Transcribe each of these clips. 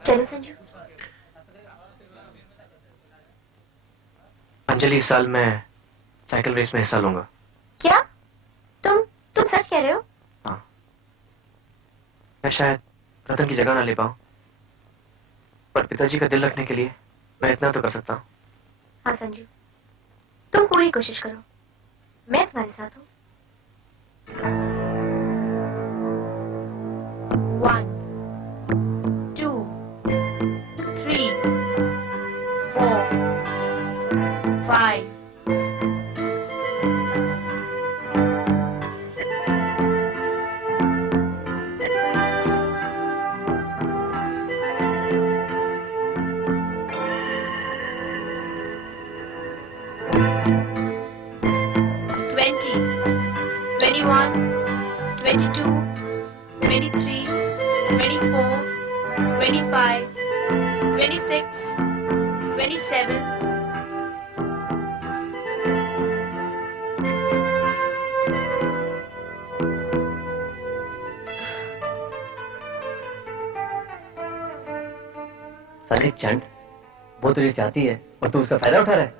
चलो संजू। अंजलि, इस साल मैं साइकिल रेस में हिस्सा लूंगा। क्या? तुम सच कह रहे हो? हाँ। मैं शायद रतन की जगह ना ले पाऊं, पर पिताजी का दिल रखने के लिए मैं इतना तो कर सकता हूँ। हाँ संजू, तुम पूरी कोशिश करो, मैं तुम्हारे साथ हूँ। 1 2 3 4 5 20 21 22 23 24 25 26 27 साले चंड, वो तुझे चाहती है और तू उसका फायदा उठा रहा है।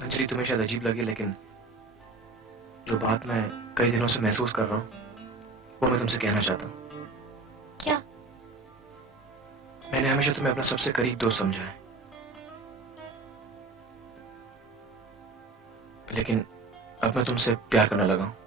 अंजलि, तुम्हें शायद अजीब लगे, लेकिन जो बात मैं कई दिनों से महसूस कर रहा हूं वो मैं तुमसे कहना चाहता हूं। क्या? मैंने हमेशा तुम्हें अपना सबसे करीब दोस्त समझा है, लेकिन अब मैं तुमसे प्यार करने लगा हूं।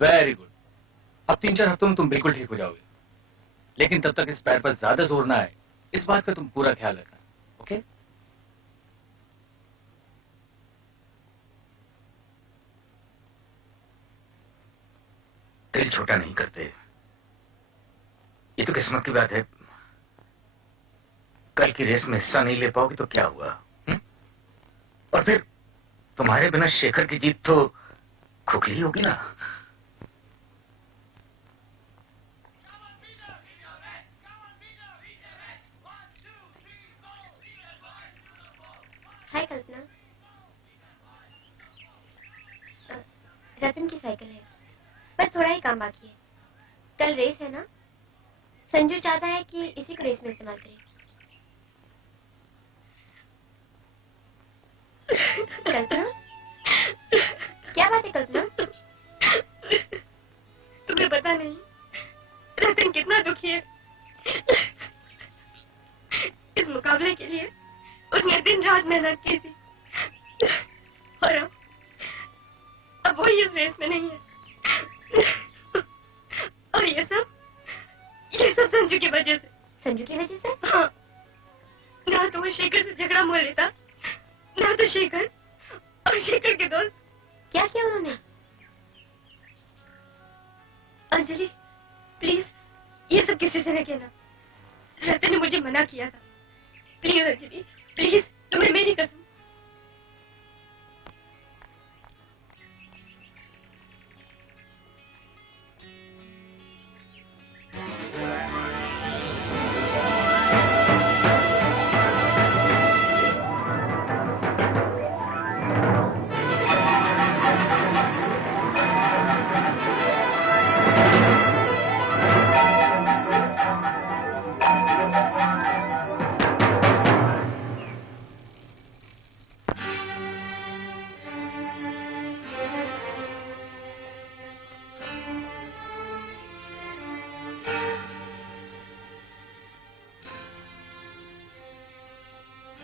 Very good. अब 3-4 हफ्तों में तुम बिल्कुल ठीक हो जाओगे, लेकिन तब तक इस पैर पर ज्यादा जोर ना आए, इस बात का तुम पूरा ख्याल रखना, ओके? दिल छोटा नहीं करते, ये तो किस्मत की बात है। कल की रेस में हिस्सा नहीं ले पाओगे तो क्या हुआ? और फिर तुम्हारे बिना शेखर की जीत तो खोखली होगी ना। हाय कल्पना, रतन की साइकिल है, बस थोड़ा ही काम बाकी है। कल रेस है ना, संजू चाहता है कि इसी को रेस में इस्तेमाल करें। कल्पना, क्या बात है कल्पना? तुम्हें पता नहीं रतन कितना दुखी है। इस मुकाबले के लिए उसने दिन रात मेहनत की थी, और अब वो इस रेस में नहीं है। और ये सब संजू की वजह से। संजू की वजह से? हाँ। ना तो वो शेखर से झगड़ा मोल लेता, ना तो शेखर और शेखर के दोस्त। क्या किया उन्होंने? अंजलि प्लीज ये सब किसी से न कहना, रतन ने मुझे मना किया था। प्लीज अंजलि प्लीज, तुम्हें मेरी कसम।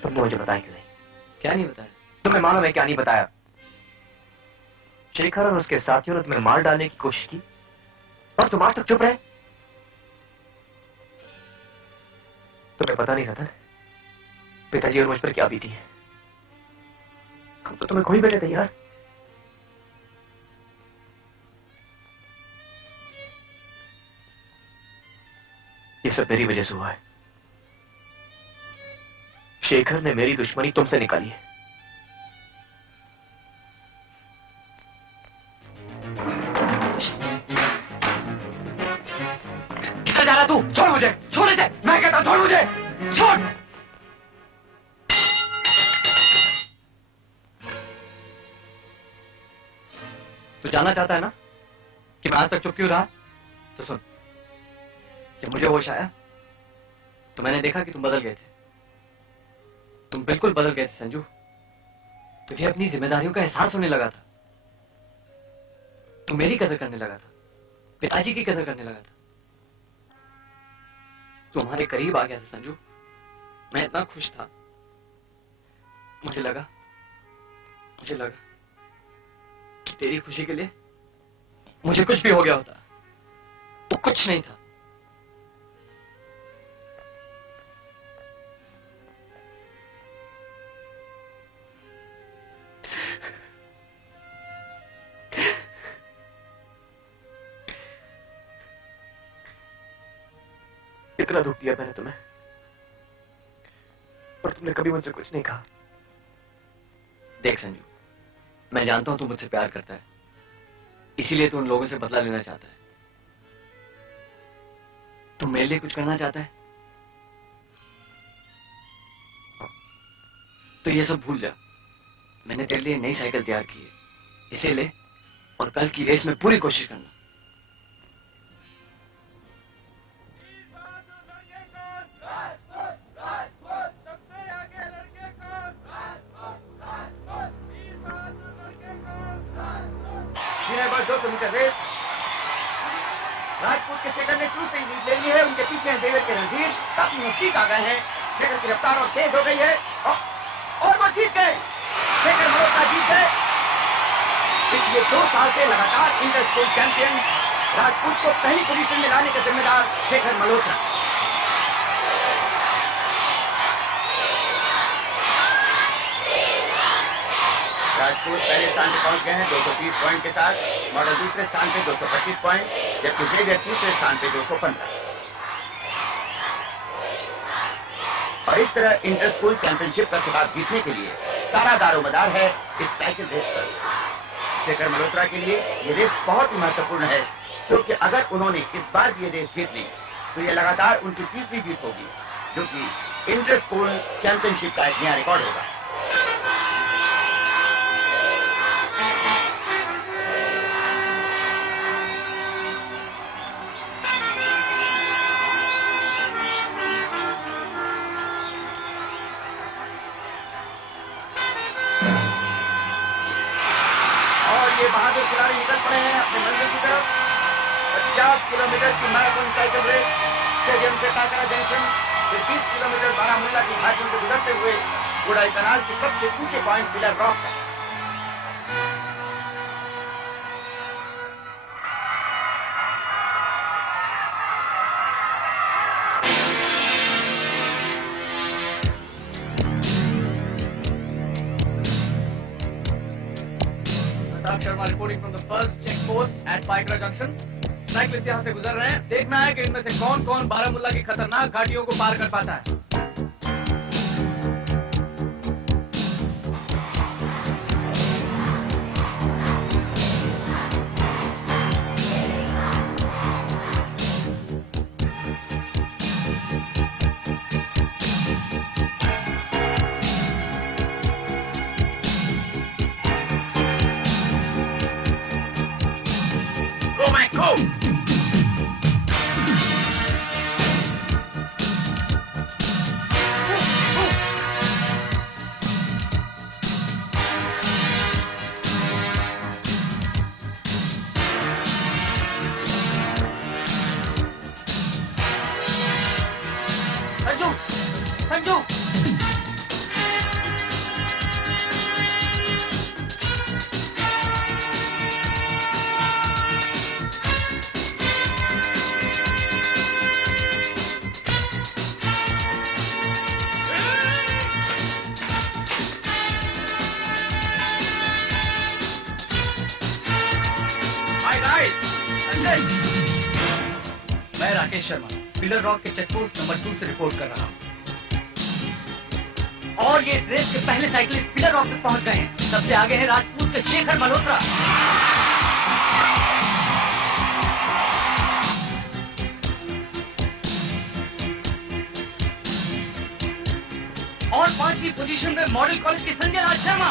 तुमने मुझे बताया क्यों नहीं? क्या नहीं बताया? तुम्हें मालूम है क्या नहीं बताया? शेखर और उसके साथियों ने तुम्हें मार डालने की कोशिश की और तुम आज तक चुप रहे। तुम्हें पता नहीं रतन, पिताजी और मुझ पर क्या बीती है। हम तो तुम्हें खोई बैठे थे यार। ये सब मेरी वजह से हुआ है। शेखर ने मेरी दुश्मनी तुमसे निकाली है। किधर जा रहा तू? छोड़ मुझे, छोड़ इसे, मैं कहता हूं छोड़ मुझे, छोड़। तू जानना चाहता है ना कि मैं आज तक चुप क्यों रहा? तो सुन, जब मुझे होश आया तो मैंने देखा कि तुम बदल गए थे। तुम बिल्कुल बदल गए थे संजू। तुझे अपनी जिम्मेदारियों का एहसास होने लगा था। तू मेरी कदर करने लगा था, पिताजी की कदर करने लगा था। तू हमारे करीब आ गया था संजू। मैं इतना खुश था। मुझे लगा कि तेरी खुशी के लिए मुझे कुछ भी हो गया होता। तो कुछ नहीं था। इतना दुख दिया मैंने तुम्हें, पर तुमने कभी मुझसे कुछ नहीं कहा। देख संजू, मैं जानता हूं तू मुझसे प्यार करता है, इसीलिए तू उन लोगों से बदला लेना चाहता है। तू मेरे लिए कुछ करना चाहता है तो ये सब भूल जा। मैंने तेरे लिए नई साइकिल तैयार की है, इसे ले और कल की रेस में पूरी कोशिश करना। राजपूत के शेखर ने शुरू से ही लीड ले ली है। उनके पीछे हैं देवर के रणधीर, काफी नजदीक आ गए हैं। शेखर की रफ्तार और तेज हो गई है और वो जीत गए। शेखर मल्होत्रा जीत गए। पिछले 2 साल से लगातार इंटर स्कूल चैंपियन राजपूत को पहली पोजीशन में लाने का जिम्मेदार शेखर मल्होत्रा। राजपूत पहले स्थान पर पहुंच गए हैं 230 पॉइंट के साथ। मॉडल दूसरे स्थान पे 225 पॉइंट, जबकि जेवियर तीसरे स्थान पे 215। और इस तरह इंटर स्कूल चैंपियनशिप का खिताब जीतने के लिए सारा दारोमदार है इस साइकिल रेस पर। शेखर मल्होत्रा के लिए ये रेस बहुत ही महत्वपूर्ण है, क्योंकि अगर उन्होंने इस बार ये रेस जीत ली तो ये लगातार उनकी तीसरी जीत होगी, जो कि इंटर स्कूल चैंपियनशिप का एक नया रिकॉर्ड होगा। बहादुर खिलाड़ी निकल पड़े हैं अपने मंजिल की तरफ। 50 किलोमीटर की मैराथन साइकिल रेस स्टेडियम से टाकरा जंक्शन, फिर 20 किलोमीटर बारामुल्ला की घाटियों से गुजरते हुए गुड़ाई कनाल के सबसे ऊंचे पॉइंट पिलर रॉक है। Sharma reporting from the first check post at Paikara junction. Cyclist यहां से गुजर रहे हैं। देखना है कि इनमें से कौन कौन बारामुल्ला की खतरनाक घाटियों को पार कर पाता है। राकेश शर्मा, पिलर रॉक के चेकपोस्ट नंबर 2 से रिपोर्ट कर रहा हूँ। और ये रेस के पहले साइकिलिस्ट पिलर रॉक तक पहुंच गए हैं। सबसे आगे है राजपूत के शेखर मल्होत्रा। और 5वीं पोजीशन में मॉडल कॉलेज के संजय लाल शर्मा।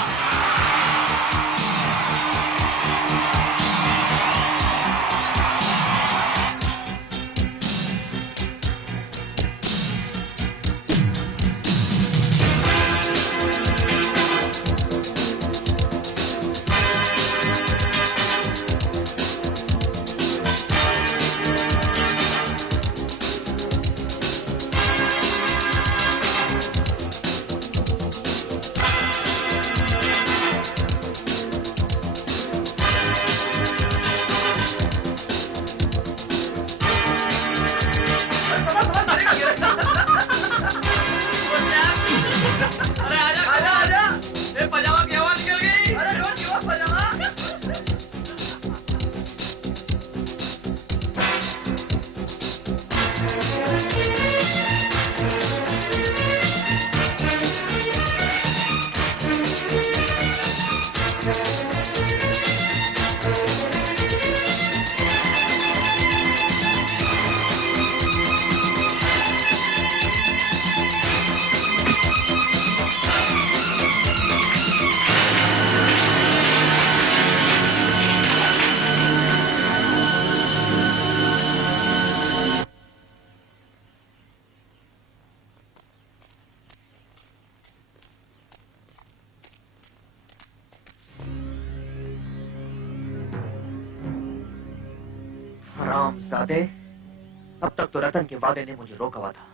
अब तक तो रतन के वादे ने मुझे रोका हुआ था,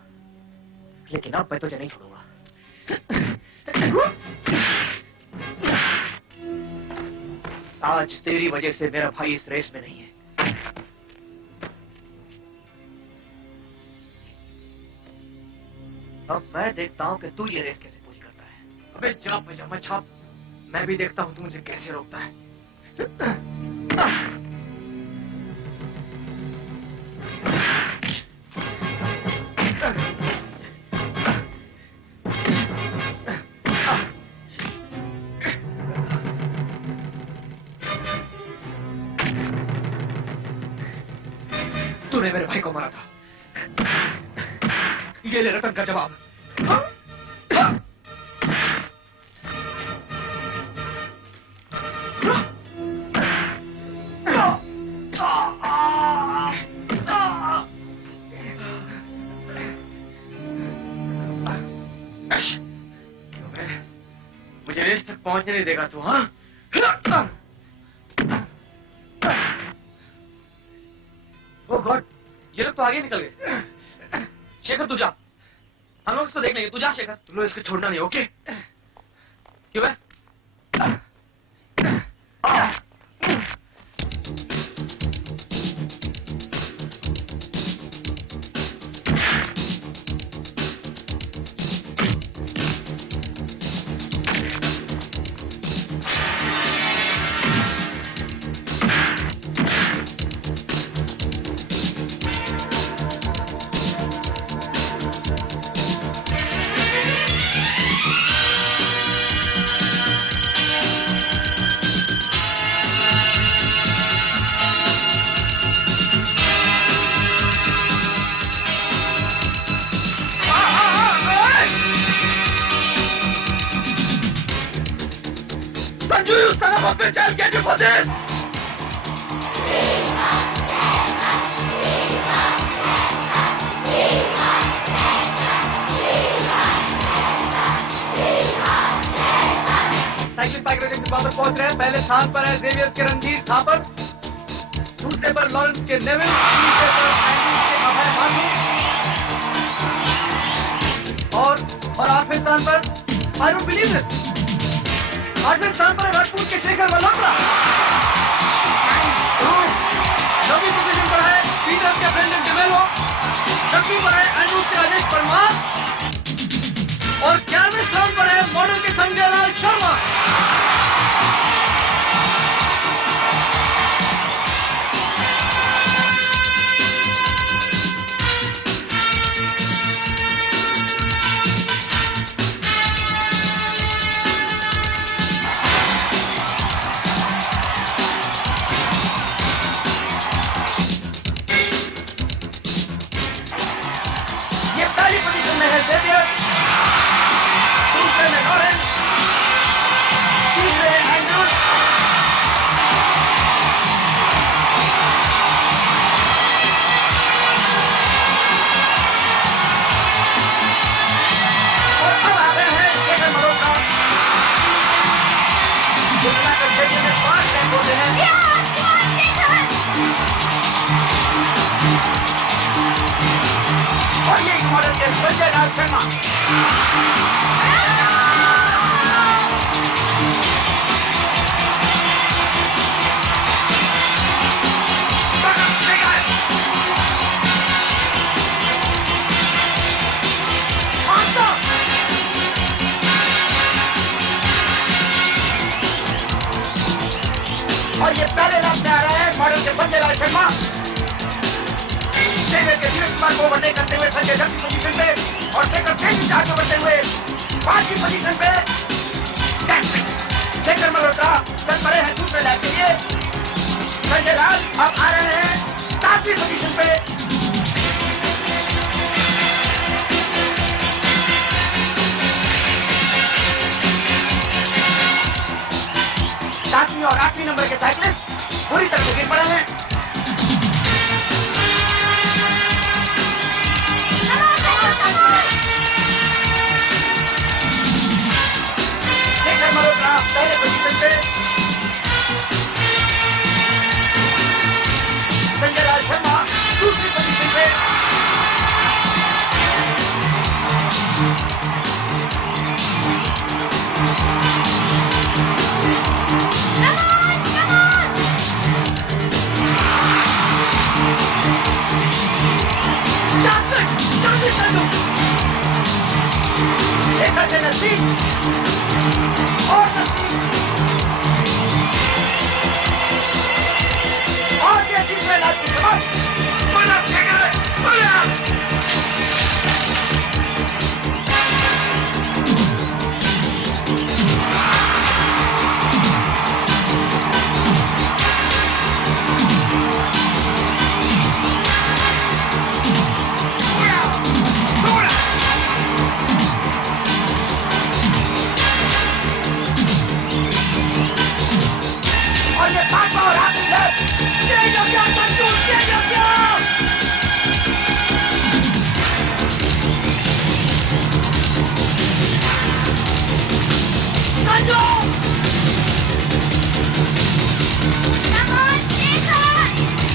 लेकिन अब मैं तुझे नहीं छोड़ूंगा। आज तेरी वजह से मेरा भाई इस रेस में नहीं है। अब मैं देखता हूं कि तू ये रेस कैसे पूरी करता है। अबे जा पजामा छाप, मैं भी देखता हूं तू मुझे कैसे रोकता है। तूने मेरे भाई को मारा था, ये ले रतन का जवाब। मुझे रेस तक पहुंचने नहीं देगा तू, हाँ? ओ गॉड, ये लोग तो आगे निकल गए। शेखर तू जा, हम लोग इसको देख लेंगे। तू जा शेखर, तुम लोग इसको छोड़ना नहीं, ओके? क्यों है? पहुंच रहे हैं। पहले स्थान पर है जेवियर के रणधीर थापर, दूसरे पर लॉरेंस के नेविल, तीसरे पर एंड्रूज के अभय माथुर और 8वें स्थान पर आई डोंट बिलीव दिस, 8वें स्थान पर राजपूत के शेखर मल्होत्रा। 9वीं पोजीशन पर है पीटर के ब्रेंडन डेमेलो, 10वीं पर है एंड्रूज के राजेश परमार और 11वें स्थान पर है मॉडल के संजय लाल शर्मा। संजय लाल शर्मा। और ये पहले रात में आ रहा है मॉडल के संजय लाल शर्मा। सेवियर के धीरज कुमार को ओवरटेक करते हुए संजय 10वीं पोजीशन पे और शेखर 23वीं चार को बढ़ते हुए 5वीं पोजीशन पे। शेखर मल्होत्रा चल पड़े हैं दूसरे लैप के लिए। संजय लाल अब आ रहे हैं 7वीं पोजीशन पे। 7वीं और 8वीं नंबर के साइकिलिस्ट बुरी तरह से गिर पड़े हैं। शेखर मल्होत्रा पहले पोजीशन पे। संजय लाल शर्मा दूसरी पोजीशन पे। शेखर से नजदीक और नजदीक और ये तीसरे लाख की खबर। बोला शेखर, बोला।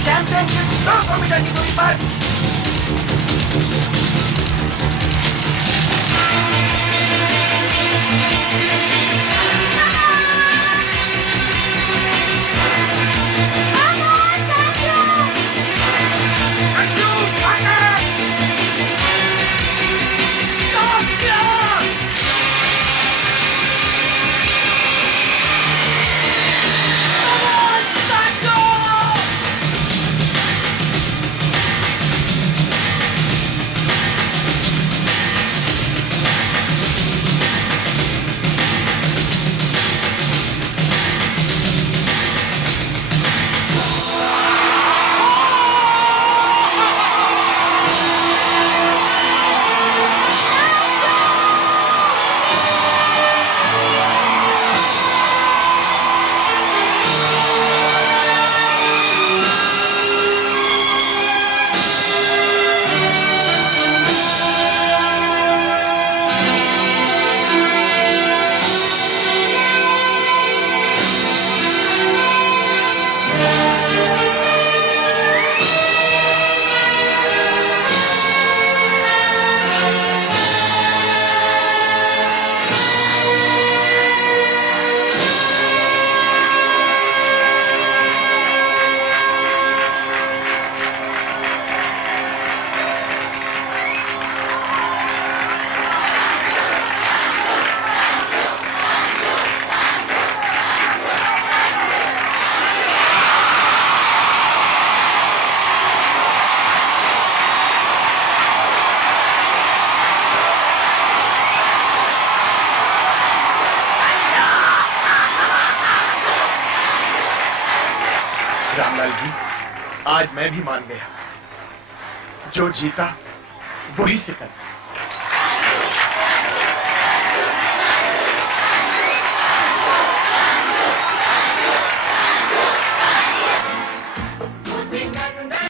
चैंपियनशिप 200 मीटर की दूरी पर रामलाल जी, आज मैं भी मान गया, जो जीता वही सिकंदर।